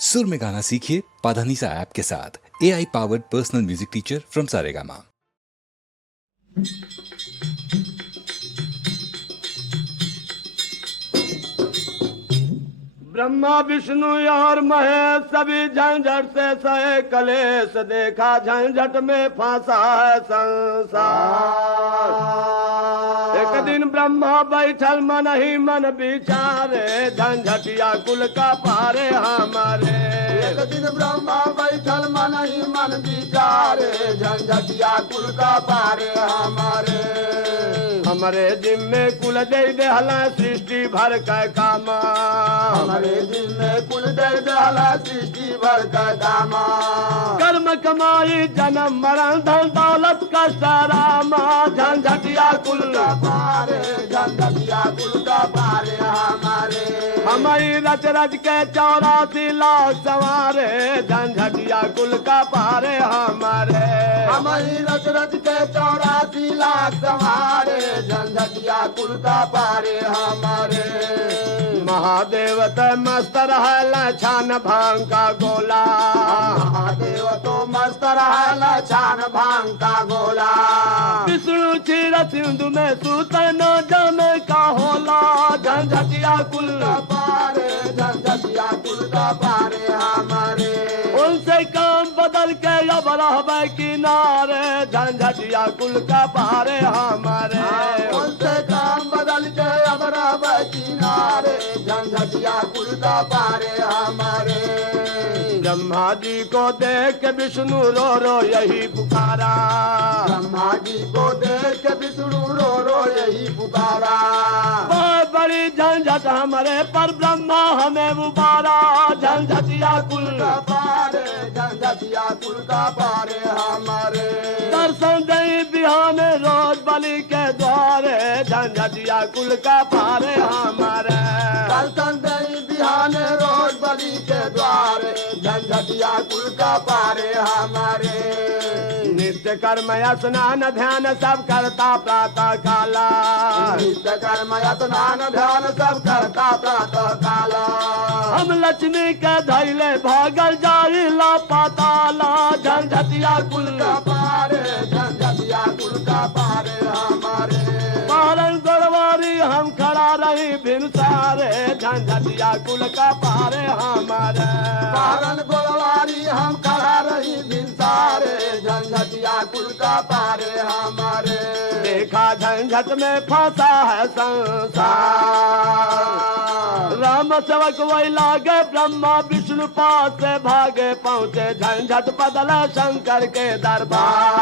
सुर में गाना सीखिए पाधानीसा ऐप के साथ। AI powered personal music teacher from Saregama. Brahma Vishnu और महेश सभी झंझट से सहे कलेश, देखा झंझट में फंसा है संसार। एक दिन ब्रह्मा बैठल मन ही मन विचारे, झंझटिया कुल का पारे हमारे। एक दिन ब्रह्मा बैठल मन ही मन विचारे, झंझटिया कुल का पारे हमारे। हमारे जिम्मे कुल दे देहला सृष्टि भर का कामा, हमारे जिम्मे कुल दे देहला सृष्टि भर का कामा। कर्म कमाई जन्म मरण धन दौलत का सरामा, झंझटिया कुल का पारे, झंझटिया कुल का पारे हमारे। हमारी रच रच के 84 लाख सवारे, झंझटिया कुल का पारे हमारे। हमारी रच रच के 84 लाख सवारे, झंझटिया कुल का पारे हमारे। महादेव तो मस्त रहला छान भांग का गोला, महादेव तो मस्त रहला छान भांग का गोला। विष्णु क्षीर सिंधु में सूतन जमे का होला, झंझटिया कुल का पारे, झंझटिया कुल का पारे हमारे। उनसे काम बदल के अब रहबे किनारे, झंझटिया कुल का पारे हमारे। उनसे काम बदल के अब रहबे किनारे, झंझटिया कुल का पारे हमारे। ब्रह्मा जी को देख के विष्णु रो रो यही पुकारा, ब्रह्मा जी को देख के विष्णु रो रो यही पुकारा। बहुत बड़ी झंझट हमारे पर ब्रह्मा हमें उबारा, झंझटिया कुल का पारे, झंझटिया कुल का पारे हमारे। दर्शन दे बिहान रोज बलि के द्वारे, झंझटिया कुल का पारे हमारे। दर्शन दे बिहान रोज बलि के द्वारे, झंझटिया कुल का पारे हमारे। नित्य कर्म स्नान ध्यान सब करता प्रातः काला, नित्य कर्म स्नान ध्यान सब करता प्रातः काला। हम लक्ष्मी के धैले भागल जाइला पाताला, झंझटिया कुल का पारे, झंझटिया कुल का पारे हमारे। पारण गोरवारी हम खड़ा रही भिनसारे, झंझटिया कुल का पारे हमारे। पारण गोलवारी हम खड़ा रही भिनसारे, झंझटिया कुल का पारे हमारे। देखा झंझट में फंसा है संसार, राम सेवक वही लागे ब्रह्मा विष्णु पास से भागे पहुँचे, झंझट बदला शंकर के दरबार।